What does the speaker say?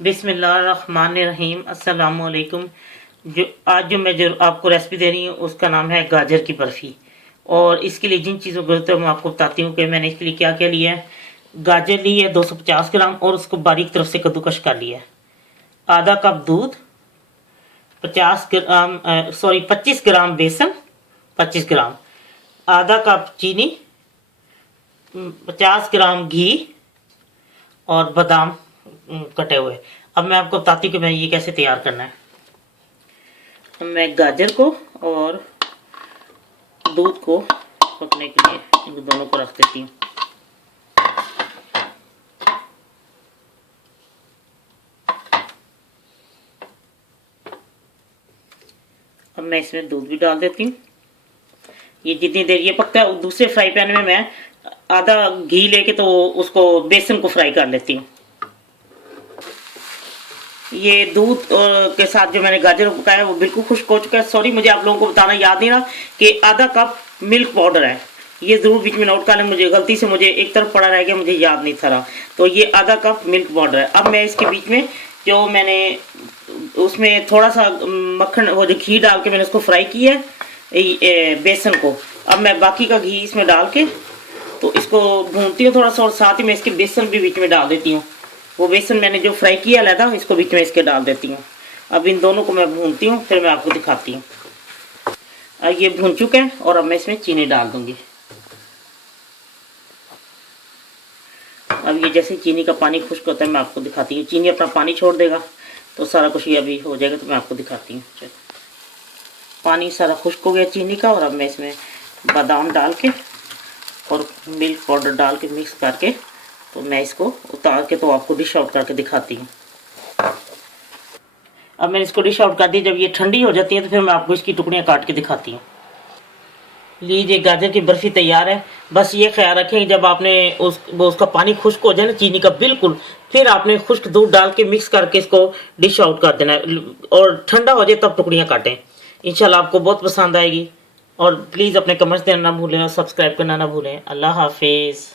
बिस्मिल्लाहिर्रहमानिर्रहीम। अस्सलाम वालेकुम। जो मैं आपको रेसिपी दे रही हूँ उसका नाम है गाजर की बर्फ़ी। और इसके लिए जिन चीज़ों की ज़रूरत है मैं आपको बताती हूँ कि मैंने इसके लिए क्या क्या लिया है। गाजर ली है 250 ग्राम और उसको बारीक तरफ से कद्दूकश कर लिया है। आधा कप दूध, 25 ग्राम बेसन, 25 ग्राम, आधा कप चीनी, 50 ग्राम घी और बादाम कटे हुए। अब मैं आपको बताती हूँ कि मैं ये कैसे तैयार करना है। मैं गाजर को और दूध को पकने के लिए इन दोनों को रख देती हूँ। अब मैं इसमें दूध भी डाल देती हूँ। ये जितनी देर ये पकता है दूसरे फ्राई पैन में मैं आधा घी लेके तो उसको बेसन को फ्राई कर लेती हूँ। ये दूध के साथ जो मैंने गाजर पकाया है वो बिल्कुल खुश्क हो चुका है। सॉरी, मुझे आप लोगों को बताना याद नहीं रहा कि आधा कप मिल्क पाउडर है। ये ज़रूर बीच में नोट कर लें, मुझे गलती से मुझे एक तरफ पड़ा रह गया, मुझे याद नहीं था रहा। तो ये आधा कप मिल्क पाउडर है। अब मैं इसके बीच में जो मैंने उसमें थोड़ा सा मक्खन वो जो घी डाल के मैंने उसको फ्राई किया है बेसन को। अब मैं बाकी का घी इसमें डाल के तो इसको भूनती हूँ थोड़ा सा, और साथ ही मैं इसके बेसन भी बीच में डाल देती हूँ। वो बेसन मैंने जो फ्राई किया था इसको बीच में इसके डाल देती हूँ। अब इन दोनों को मैं भूनती हूँ, फिर मैं आपको दिखाती हूँ। अब ये भून चुका है और अब मैं इसमें चीनी डाल दूंगी। अब ये जैसे चीनी का पानी खुश्क होता है मैं आपको दिखाती हूँ। चीनी अपना पानी छोड़ देगा तो सारा कुछ ये अभी हो जाएगा, तो मैं आपको दिखाती हूँ। चलो, पानी सारा खुश्क हो गया चीनी का, और अब मैं इसमें बादाम डाल के और मिल्क पाउडर डाल के मिक्स करके तो मैं इसको उतार के तो आपको डिश आउट करके दिखाती हूँ। अब मैंने इसको डिश आउट कर दी। जब ये ठंडी हो जाती है तो फिर मैं आपको इसकी टुकड़ियाँ काट के दिखाती हूँ। लीजिए, गाजर की बर्फ़ी तैयार है। बस ये ख्याल रखें कि जब आपने उसका पानी खुश्क हो जाए ना चीनी का बिल्कुल, फिर आपने खुश्क दूध डाल के मिक्स करके इसको डिश आउट कर देना है, और ठंडा हो जाए तब टुकड़ियाँ काटें। इंशाल्लाह आपको बहुत पसंद आएगी। और प्लीज़ अपने कमेंट्स देना ना भूलें और सब्सक्राइब करना ना भूलें। अल्लाह हाफिज़।